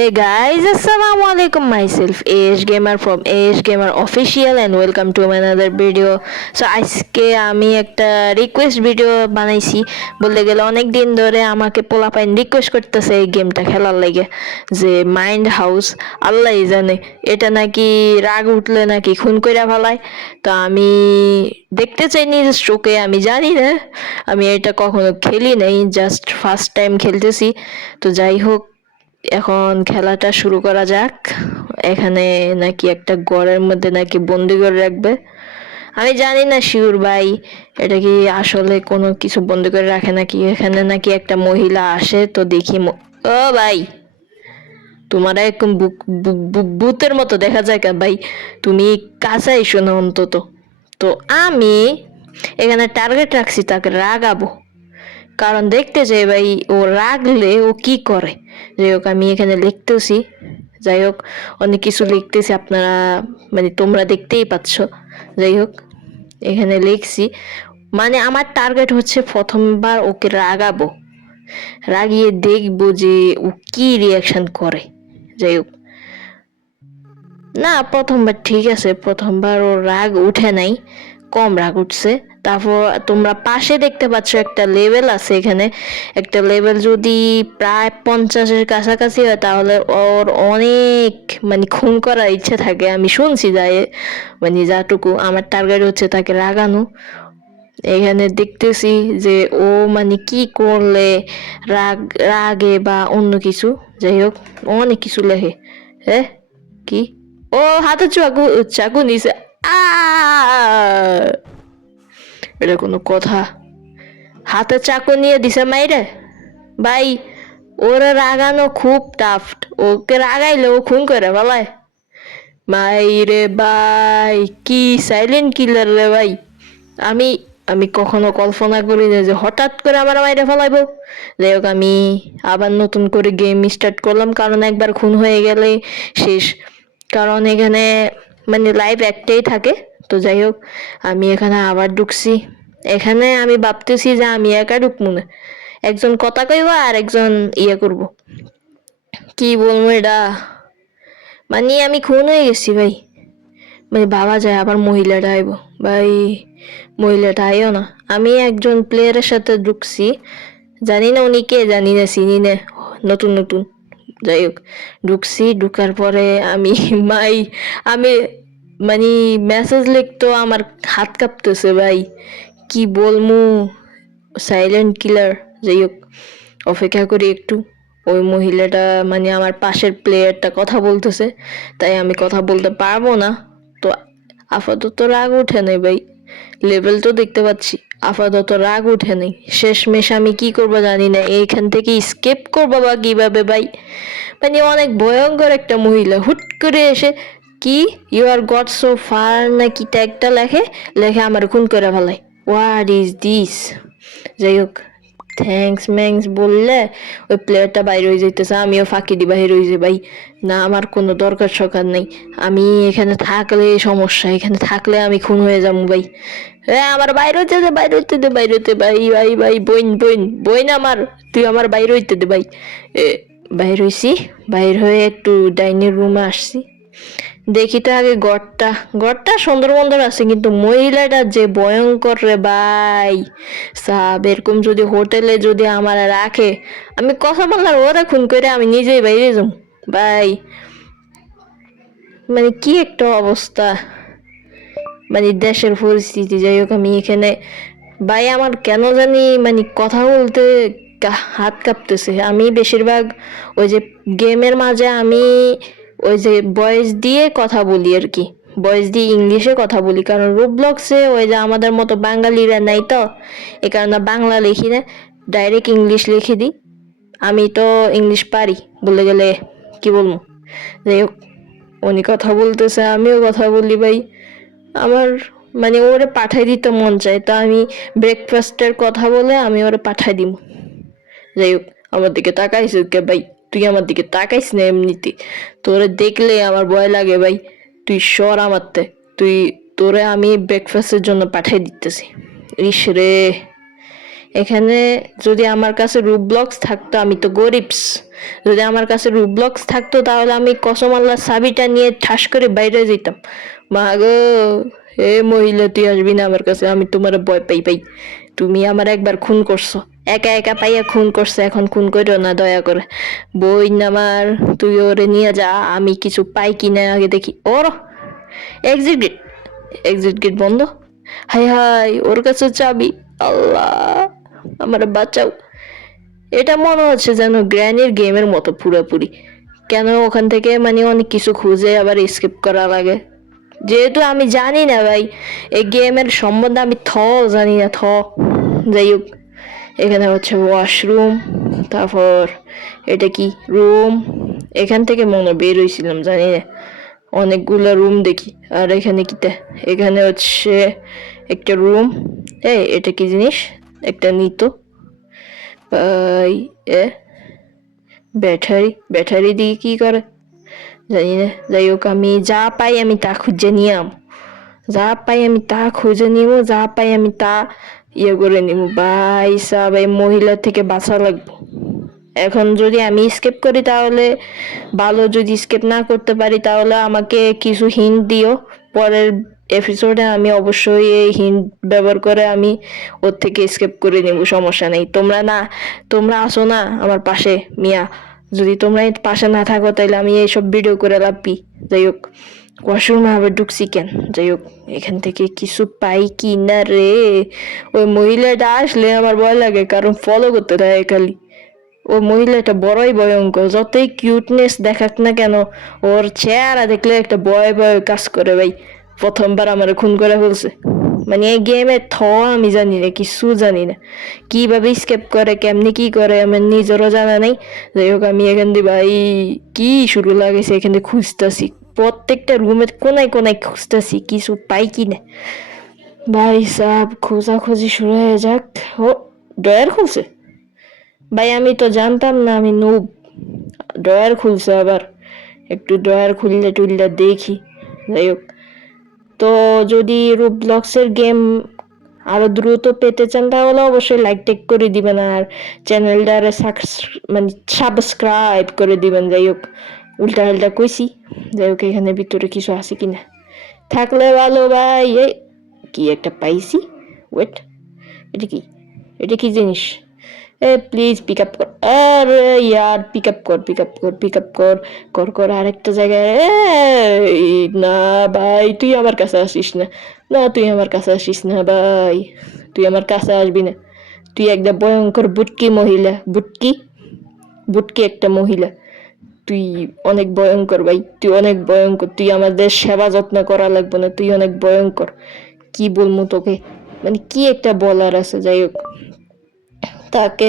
Hey guys, Assalamu alaikum myself AH Gamer from AH Gamer Official and welcome to another video. So আজকে আমি একটা request video বানাইছি। বলতে গেলে অনেক দিন ধরে আমাকে পোলাপাইন রিকোয়েস্ট করতেছে এই গেমটা খেলার লাগে। যে মাইন্ড হাউস আল্লাহ জানে এটা নাকি রাগ উঠলে নাকি খুন কইরা ফেলায়। তো আমি দেখতে চাই নিজের চোখে আমি জানি না। আমি এটা কখনো খেলি নাই জাস্ট ফার্স্ট টাইম খেলতেছি। তো যাই হোক এখন খেলাটা শুরু করা যাক। এখানে নাকি একটা ঘরের মধ্যে নাকি বন্দি করে রাখবে। আমি জানি না শিউর ভাই, এটা কি আসলে কোনো কিছু বন্দি করে রাখে নাকি? এখানে নাকি একটা মহিলা আসে, তো দেখি ও ভাই, তোমার একদম বুক- বু- বু- ভূতের মতো দেখা যায় কেন ভাই? তুমি কাছে এসো না অন্তত। তো আমি এখানে টার্গেট রাখছি, তাকে রাগাবো। কারণ দেখতে চাই ভাই, ও রাগলে ও কি করে? যাই হোক, আমি এখানে লিখতেছি। যাই হোক, অনেক কিছু লিখতেছি, আপনারা মানে তোমরা দেখতেই পাচ্ছ। যাই হোক, এখানে লিখছি মানে আমার টার্গেট হচ্ছে প্রথমবার ওকে রাগাবো। রাগিয়ে দেখব যে ও কি রিয়াকশন করে। যাই হোক। না, প্রথমবার ঠিক আছে, প্রথমবার ও রাগ উঠে নাই। কম রাগ উঠছে। তারপর তোমরা পাশে দেখতে পাচ্ছ একটা লেভেল আছে এখানে। একটা লেভেল যদি প্রায় পঞ্চাশের কাছাকাছি হয়, তাহলে ওর অনেক মানে খুন করার ইচ্ছে থাকে। আমি শুনছি যাই মানে যাটুকু। আমার টার্গেট হচ্ছে তাকে রাগানো। এখানে দেখতেছি যে ও মানে কি করলে রাগ, রাগে বা অন্য কিছু। যাই হোক, অনেক কিছু লেখে। হ্যাঁ কি? ও হাতে চাকু চাকু নিছে। এটা কোনো কথা। হাতে চাকু নিয়ে দিছে মাইরে? ভাই, ওরা রাগানো খুব টাফট ওকে রাগাইলে ও খুন করে বলায় মাইরে ভাই, কি সাইলেন্ট কিলার রে ভাই। আমি আমি কখনো কল্পনা করি না যে হঠাৎ করে আমার মাইরে ফেলাইব। যাই হোক, আমি আবার নতুন করে গেম স্টার্ট করলাম, কারণ একবার খুন হয়ে গেলে শেষ। কারণ এখানে মানে লাইভ একটাই থাকে। তো যাই হোক, আমি এখানে আবার ঢুকছি। এখানে আমি ভাবতেছি যে আমি একা ঢুকবো না। একজন কথা কইব আর একজন ইয়ে করব। কি বলব এটা? মানে আমি খুন হয়ে গেছি ভাই। মানে বাবা যায়, আবার মহিলাটা আইব। ভাই, মহিলাটা আইও না। আমি একজন প্লেয়ারের সাথে ঢুকছি। জানি না উনি কে, জানি না, চিনি না। নতুন নতুন। যাই হোক, ঢুকছি। ঢুকার পরে আমি মাই আমি মানে মেসেজ লিখতো, আমার হাত কাঁপতেছে ভাই। কি বলমু? সাইলেন্ট কিলার যাই হোক, অপেক্ষা করি একটু। ওই মহিলাটা মানে আমার পাশের প্লেয়ারটা কথা বলতেছে, তাই আমি কথা বলতে পারব না। তো আপাতত রাগ উঠে নেই ভাই। লেভেল তো দেখতে পাচ্ছি, আপাতত রাগ উঠে নেই। শেষমেশ আমি কি করব জানি না, এইখান থেকে স্কেপ করব বা কীভাবে ভাই? মানে অনেক ভয়ঙ্কর একটা মহিলা, হুট করে এসে কি? You are God so far না কি ট্যাগটা লেখে? লেখে আমার খুন করে ফেলায় হোয়াট ইজ দিস যাই হোক থ্যাঙ্কস ম্যাংস বললে ওই প্লেয়ারটা বাইরে হয়ে যাইতেছে আমিও ফাঁকি দি বাইরে হয়ে যাই ভাই। না আমার কোনো দরকার সরকার নেই। আমি এখানে থাকলে সমস্যা এখানে থাকলে আমি খুন হয়ে যাব ভাই। হ্যাঁ আমার বাইরে হইতে দে বাইরে হইতে দে বাইরে হইতে ভাই ভাই ভাই বইন বইন বইন আমার। তুই আমার বাইরে হইতে দে ভাই। এ, বাইর হইছি বাইর হয়ে একটু ডাইনিং রুমে আসছি। দেখি তো আগে গড়টা। গড়টা সুন্দর সুন্দর আছে, কিন্তু মহিলাটা যে ভয়ঙ্কর রে ভাই। সাব এরকম যদি হোটেলে যদি আমার রাখে, আমি কথা বললাম ওরা খুন করে আমি নিজেই বাইরে যাম। ভাই মানে কি একটা অবস্থা। মানে দেশের পরিস্থিতি, যাই হোক আমি এখানে, ভাই আমার কেন জানি মানে কথা বলতে হাত কাঁপতেছে। আমি বেশিরভাগ ওই যে গেমের মাঝে আমি ওই যে ভয়েস দিয়ে কথা বলি আর কি। ভয়েস দিয়ে ইংলিশে কথা বলি, কারণ রুবলক্সে ওই যে আমাদের মতো বাঙালিরা নাই তো, এ কারণে বাংলা লিখি না ডাইরেক্ট ইংলিশ লিখে দিই। আমি তো ইংলিশ পারি, বলে গেলে কি বলব? যাই হোক উনি কথা বলতেছে, আমিও কথা বলি ভাই। আমার মানে ওরে পাঠাই দিতে মন চায়, তো আমি ব্রেকফাস্টের কথা বলে আমি ওরে পাঠাই দিব যাই হোক আমার দিকে তাকাইস কে ভাই? তুই আমার দিকে তাকাইস না এমনিতে। তোরে দেখলে আমার ভয় লাগে ভাই। তুই সর আমারতে। তুই, তোরে আমি ব্রেকফাস্টের জন্য পাঠাই দিতেছি। ইস রে। এখানে যদি আমার কাছে রুবলক্স থাকতো, আমি তো গরিবস। যদি আমার কাছে রুবলক্স থাকতো, তাহলে আমি কসম আল্লাহর চাবিটা নিয়ে ঠাস করে বাইরে যেতাম মা গো এ মহিলা, তুই আসবি না আমার কাছে? আমি তোমার ভয় পাই পাই। তুমি আমার একবার খুন করছ। একা একা পাইয়া খুন করছ, এখন খুন করো না, দয়া করে। বই নামার তুই ওরে নিয়ে যা, আমি কিছু পাই কিনা আগে দেখি। ওর! এক্সিট গেট এক্সিট গেট বন্ধ। হাই হাই ওর কাছে চাবি। আল্লাহ, আমার বাঁচাও। এটা মনে হচ্ছে যেন গ্র্যানির গেমের মতো পুরোপুরি। কেন ওখান থেকে মানে অনেক কিছু খুঁজে আবার স্কিপ করা লাগে যেহেতু আমি জানি না ভাই, এই গেমের সম্বন্ধে আমি থ জানি না, থ। যাই হোক, এখানে হচ্ছে ওয়াশরুম তারপর এটা কি রুম এখান থেকে মনে বের হয়েছিলাম জানি না। অনেকগুলো রুম দেখি। আর এখানে কিটা এখানে হচ্ছে একটা রুম এই, এটা কি জিনিস? একটা নিত। এ, ব্যাটারি। ব্যাটারি দিয়ে কি করে? জানি না, যাই হোক, আমি যা পাই আমি তা খুঁজে নিয়ে আম যা পাই আমি তা খুঁজে নিব যা পাই আমি তা ইয়ে করে নিব ভাই সাব এই মহিলা থেকে বাঁচা লাগবো। এখন যদি আমি স্কেপ করি তাহলে, ভালো যদি স্কেপ না করতে পারি তাহলে আমাকে কিছু হিন্ট দিও। পরের এপিসোডে আমি অবশ্যই এই হিন্ট ব্যবহার করে আমি ওর থেকে স্কেপ করে নেব সমস্যা নেই। তোমরা না, তোমরা আসো না আমার পাশে, মিয়া। যদি তোমরা পাশে না থাকো তাহলে আমি এইসব ভিডিও করে লাভি যাই হোক ওয়াশরুমে আবার ঢুকছি কেন? যাই হোক, এখান থেকে কিছু পাই কি না রে? ওই মহিলাটা আসলে আমার ভয় লাগে, কারণ ফলো করতে থাকে খালি। ও মহিলাটা বড়ই ভয়ঙ্কর, যতই কিউটনেস দেখাক না কেন, ওর চেহারা দেখলে একটা ভয় ভয় কাজ করে ভাই। প্রথমবার আমার খুন করে ফেলছে। মানে এই গেমে থ আমি জানি না কিছু জানি না কীভাবে স্কেপ করে কেমনি কি করে আমার নিজেরও জানা নেই যাই হোক আমি এখান দিয়ে ভাই কি শুরু লাগেছে এখান দিয়ে খুঁজতেছি প্রত্যেকটা রুমের কোনায় কোনায় খুঁজতেছি কিছু পাই কি না ভাই সাহ খোঁজাখুঁজি শুরু হয়ে যাক ও ড্রয়ার খুলছে ভাই আমি তো জানতাম না আমি নুব ড্রয়ার খুলছে আবার একটু ড্রয়ার খুললে টুললে দেখি যাই হোক তো যদি রুবলক্সের গেম আরও দ্রুত পেতে চান, তাহলে অবশ্যই লাইক টেক করে দিবেন আর চ্যানেলটারে মানে সাবস্ক্রাইব করে দিবেন। যাই হোক, উল্টা উল্টা কইছি। যাই হোক, এখানে ভিতরে কিছু আছে কিনা। থাকলে ভালো ভাই। এই কি একটা পাইছি? ওয়েট এটা কি? এটা কি জিনিস? এ প্লিজ পিক আপ কর। আরে ইয়ার পিক আপ কর পিক আপ কর পিক আপ কর কর কর, আরেকটা জায়গায়। না, ভাই, তুই আমার কাছে আসিস না। না, তুই আমার কাছে আসিস না, ভাই। তুই আমার কাছে আসবি না। তুই একটা ভয়ঙ্কর বুটকি মহিলা, বুটকি? বুটকি একটা মহিলা। তুই অনেক ভয়ঙ্কর, ভাই। তুই অনেক ভয়ঙ্কর। তুই আমাদের সেবা যত্ন করা লাগবে না। তুই অনেক ভয়ঙ্কর। কি বলব তোকে? মানে কি একটা বলার আছে? যাই হোক। তাকে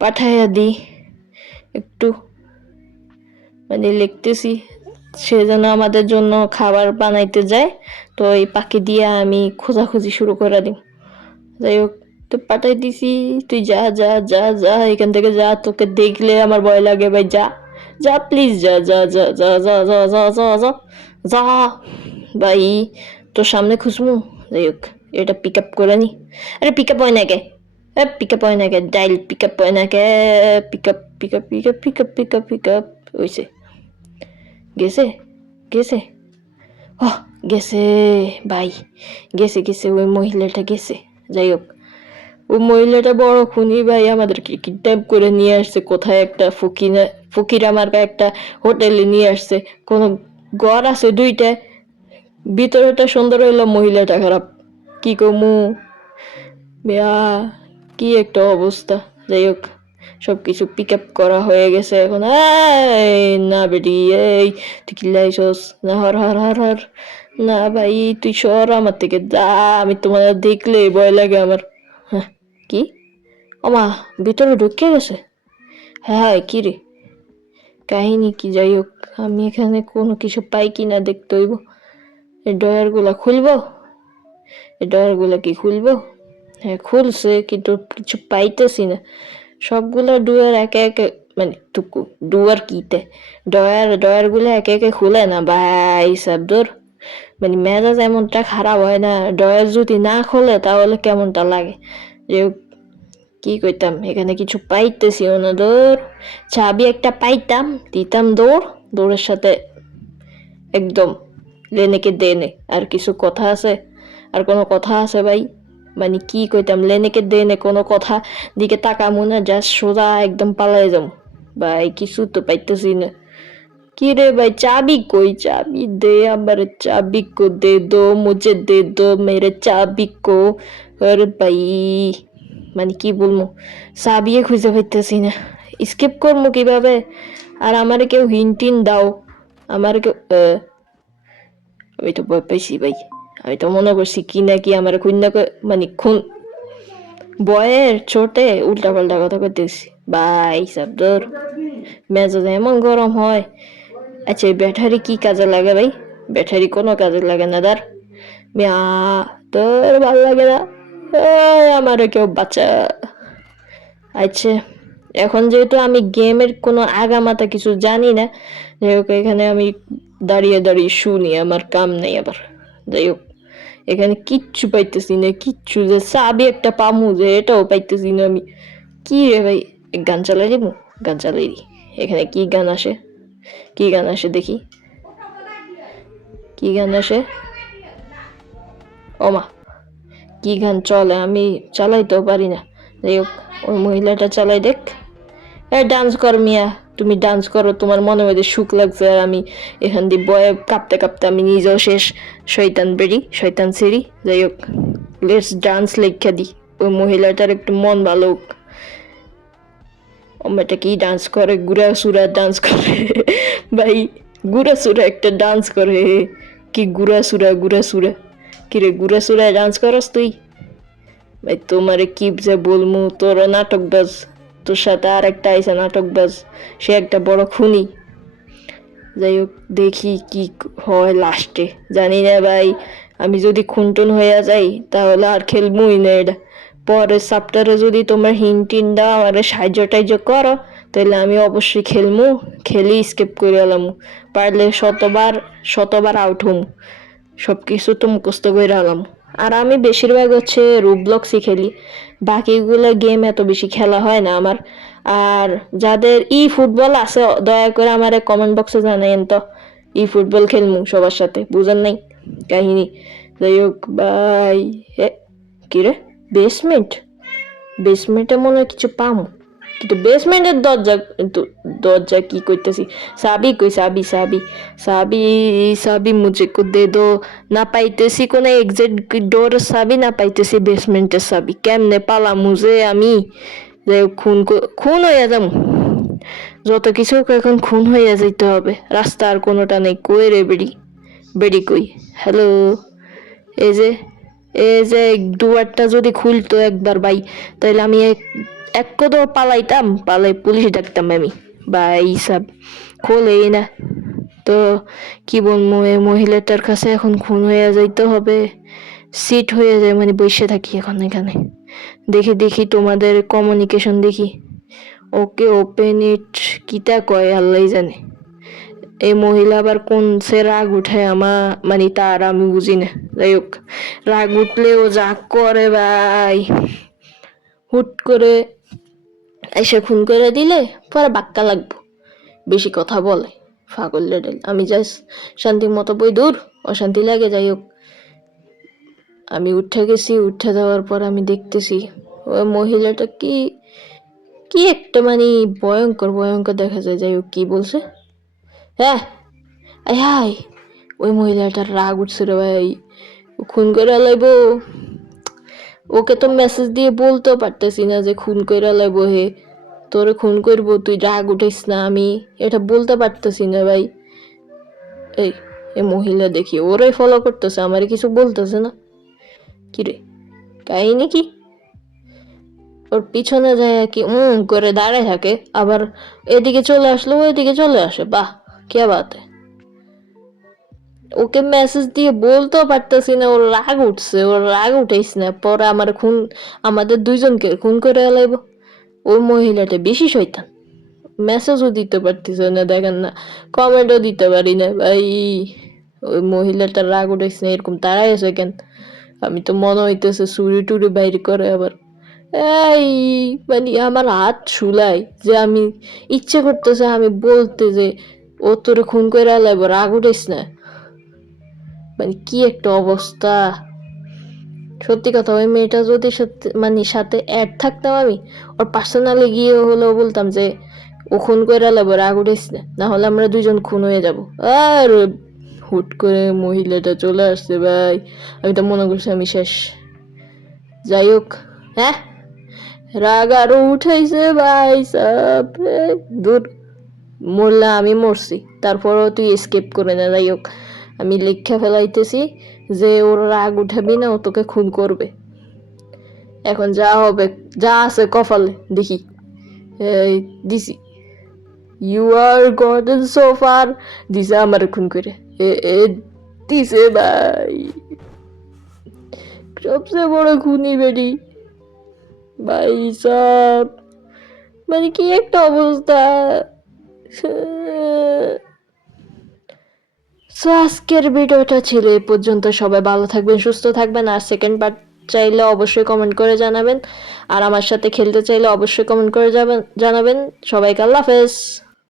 পাঠাইয়া দিই একটু মানে লিখতেছি সে যেন আমাদের জন্য খাবার বানাইতে যায় তো এই পাখি দিয়ে আমি খোঁজাখুঁজি শুরু করে দিই যাই হোক তো পাঠাই দিছি তুই যা যা যা যা এখান থেকে যা তোকে দেখলে আমার ভয় লাগে ভাই যা যা প্লিজ যা যা যা যা যা যা যা যা যা যা ভাই তোর সামনে খুশমু যাই হোক এটা পিক আপ করে নি আরে পিক আপ হয় না কে আপ হয় না কে ডাইল পিক আপ হয় না কে pick up pick up pick up pick up pick up pick up হয়েছে গেছে গেছে ও গেছে ভাই গেছে গেছে ওই মহিলাটা গেছে যাই হোক ওই মহিলাটা বড় খুনি ভাই আমাদেরকে কিডন্যাপ করে নিয়ে আসছে কোথায় একটা ফকিরা ফকিরা মার্কা একটা হোটেলে নিয়ে আসছে। কোনো ঘর আছে দুইটা। ভিতরেটা সুন্দর হইল, মহিলাটা খারাপ। কি কমু? বিয়া। কি একটা অবস্থা? যাই হোক সব কিছু পিক আপ করা হয়ে গেছে এখন। এই না বেটি, এই তুই কি লাইছস? না, হর হর হর হর। না ভাই, তুই সর আমার থেকে, যা, আমি তোমার দেখলে ভয় লাগে আমার। হ্যাঁ কি? আমা ভিতরে ঢুকে গেছে? হ্যাঁ কি রে? কাহিনী কি? যাই হোক, আমি এখানে কোনো কিছু পাই কি না দেখতে হইব। এই ডয়ারগুলা খুলবো? এই ডয়ারগুলা কি খুলবো? হ্যাঁ খুলছে, কিন্তু কিছু পাইতেছি না। সবগুলো ডুয়ার একে একে মানে টুকু, ডুয়ার কিতে? ডয়ার ডয়ারগুলো একে একে খুলে না, ভাই সাবদুর। মানে মেজাজ এমনটা খারাপ হয় না। ডয়ার যদি না খোলে, তাহলে কেমনটা লাগে? যে কি কইতাম, এখানে কিছু পাইতেছি না দৌড়। চাবি একটা পাইতাম, দিতাম দৌড়। দৌড়ের সাথে একদম লেনেকে দেনে। আর কিছু কথা আছে? আর কোনো কথা আছে ভাই? মানে কি কইতাম, লেনেকে দেনে কোনো কথা দিকে তাকামো না যা সোজা একদম পালাই যাম। ভাই, কিছু তো পাইতেছি না। কি রে ভাই, চাবি কই? চাবি দে আমার, চাবি কো দে দো, মুঝে দে দো, মেরে চাবি কো। আরে ভাই মানে কি বলব, চাবিয়ে খুঁজে পাইতেছি না। স্কিপ করব কীভাবে? আর আমার কেউ হিন্টিন দাও। আমার কেউ আমি তো ভয় পাইছি ভাই। আমি তো মনে করছি কি না কি আমার খুন না মানে খুন। বয়ের চোটে উল্টা পাল্টা কথা করতেছি ভাই সাবদর। মেজাজ এমন গরম হয়। আচ্ছা এই ব্যাটারি কি কাজে লাগে ভাই? ব্যাটারি কোনো কাজে লাগে না দার মিয়া তোর ভালো লাগে না? এই, আমারও কেউ বাচ্চা আচ্ছা এখন যেহেতু আমি গেমের কোনো আগামাতা কিছু জানি না যাই হোক এখানে আমি দাঁড়িয়ে দাঁড়িয়ে শুনি আমার কাম নেই আবার। যাই হোক। এখানে কিচ্ছু পাইতেছি না, কিচ্ছু যে চাবি একটা পামু যে এটাও পাইতেছি না আমি। কি রে ভাই গান চালাই দিব? গান চালাই দি। এখানে কি গান আসে? কি গান আসে দেখি। কি গান আসে? ওমা কি গান চলে? আমি চালাইতেও পারি না। যাই হোক, ওই মহিলাটা চালাই দেখ। এ ডান্স কর মিয়া। তুমি ডান্স করো, তোমার মনে মধ্যে সুখ লাগছে আর আমি এখান দিয়ে বয়ে কাঁপতে কাঁপতে আমি নিজেও শেষ। শৈতান বেরি শৈতান সিঁড়ি যাই হোক লেটস ডান্স লেখা দি। ওই মহিলাটার একটু মন ভালো হোক। মেয়েটা কি ডান্স করে? গুড়া সুরা ডান্স করে। ভাই গুড়া সুরা একটা ডান্স করে। কি গুড়া সুরা গুড়া সুরা কিরে গুড়া সুরা ডান্স করস তুই? ভাই, তোমারে কি যে বলমু, তোর নাটক বাজ তোর সাথে আর একটা আইসা নাটক বাজ, সে একটা বড় খুনি। যাই হোক, দেখি কি হয় লাস্টে জানি না ভাই, আমি যদি খুনটুন হয়ে যাই, তাহলে আর খেলবই না এটা। পরের সাপ্টারে যদি তোমরা হিন টিন দাও, আমার সাহায্য টাইজ্য করো তাহলে আমি অবশ্যই খেলমু। খেলি স্কেপ করে এলাম। পারলে শতবার শতবার আউট হম। সব কিছু তো মুখস্থ করে আলাম আর আমি বেশিরভাগ হচ্ছে রুবলক্সই খেলি। বাকিগুলো গেম এত বেশি খেলা হয় না আমার। আর যাদের ই ফুটবল আছে, দয়া করে আমার কমেন্ট বক্সে জানাইন তো। ই ফুটবল খেলমু সবার সাথে, বুঝেন নাই কাহিনী। যাই হোক বাই এ, কি রে? বেসমেন্ট বেসমেন্টে মনে হয় কিছু পামু। কিন্তু বেসমেন্টের দরজা, কিন্তু দরজা কি করতেছি সাবি কই, সাবি সাবি সাবি সাবি মুঝে কো দে দো না পাইতেছি কোনো এক্সাক্ট ডোর সাবি, না পাইতেছি বেসমেন্টের সাবি। কেমনে পালা মুজে আমি? যে খুন খুন হয়ে যাম। যত কিছু এখন খুন হয়ে যেতে হবে। রাস্তা আর কোনোটা নেই। কই রে বেড়ি বেড়ি কই? হ্যালো এই যে এই যে দুয়ারটা যদি খুলতো একবার ভাই তাহলে আমি এক কদর পালাইতাম, পালাই পুলিশ ডাকতাম আমি। ভাই সব খোলেই না। তো কি বলব, এই মহিলাটার কাছে এখন খুন হয়ে যাইতে হবে, সিট হয়ে যায় মানে বসে থাকি এখন এখানে। দেখি দেখি তোমাদের কমিউনিকেশন দেখি। ওকে ওপেন ইট কিতা কয় আল্লাহ জানে। এই মহিলা আবার কোন সে রাগ উঠে আমা মানে তার আমি বুঝি না। যাই হোক, রাগ উঠলে ও যা করে ভাই। হুট করে এসে খুন করে দিলে পরে বাক্কা লাগবো। বেশি কথা বলে। ফাগল লেডেল আমি যাই শান্তি মতো বই দূর, অশান্তি লাগে, যাই হোক। আমি উঠে গেছি, উঠে যাওয়ার পর আমি দেখতেছি, ওই মহিলাটা কি কি একটা মানে ভয়ঙ্কর ভয়ঙ্কর দেখা যায়, যাই হোক, কি বলছে? হ্যাঁ আয় ওই মহিলাটার রাগ উঠছে রে ভাই খুন করে লাইব। ওকে তো মেসেজ দিয়ে বলতেও পারতেছি না যে খুন করে লাইব হে। তোরে খুন করব, তুই রাগ উঠিস না, আমি এটা বলতে পারতেছি না ভাই। এই, এ মহিলা দেখি ওরাই ফলো করতেছে, আমার কিছু বলতেছে না। কিরে, কাহিনী কি? ওর পিছনে যায় কি, উম, করে দাঁড়ায় থাকে, আবার এদিকে চলে আসলো, ওইদিকে চলে আসে, বাহ, কে বাত? ওকে মেসেজ দিয়ে বলতেও পারতেছি না, ওর রাগ উঠছে, ওর রাগ উঠাইস না। পরে আমার খুন, আমাদের দুইজনকে খুন করে এলাইব ওই মহিলাটা বেশি শয়তান। মেসেজও দিতে পারতেছে না, দেখেন না। কমেন্টও দিতে পারি না, ভাই। ওই মহিলাটার রাগ উঠাইস না, এরকম তারাই আছে কেন? আমি তো মনে হইতেছে চুরি টুরি বাইরে করে আবার। এই মানে আমার হাত শুলাই যে আমি ইচ্ছে করতেছে আমি বলতে যে ও তোরে খুন করে লাগবো রাগ উঠিস না। মানে কি একটা অবস্থা? সত্যি কথা, ওই মেয়েটা যদি সত্যি মানে সাথে অ্যাড থাকতাম আমি, ওর পার্সোনালি গিয়ে হলেও বলতাম যে, ও খুন করে লাগবো রাগ উঠিস না না হলে আমরা দুজন খুন হয়ে যাব। আর হুট করে মহিলাটা চলে আসছে ভাই, আমি তো মনে করছি আমি শেষ। যাই হোক হ্যাঁ? রাগ আরও উঠাইছে ভাই সব দূর মরলে আমি মরছি, তারপরও তুই এসকেপ করে না, যাই হোক। আমি লেখা ফেলাইতেছি যে ওর রাগ উঠাবি না, ও তোকে খুন করবে। এখন যা হবে, যা আছে কপালে, দেখি। দিছি। ইউ আর গডেন সো ফার দিছে আমার খুন করে। এ, দিছে ভাই। সবচেয়ে বড় খুনি বেটি। ভাই, সব। মানে কি একটা অবস্থা? সো আজকের ভিডিওটা ছিল এই পর্যন্ত। সবাই ভালো থাকবেন, সুস্থ থাকবেন। আর সেকেন্ড পার্ট চাইলে অবশ্যই কমেন্ট করে জানাবেন। আর আমার সাথে খেলতে চাইলে অবশ্যই কমেন্ট করে যাবেন, জানাবেন। সবাইকে আল্লাহ হাফেজ।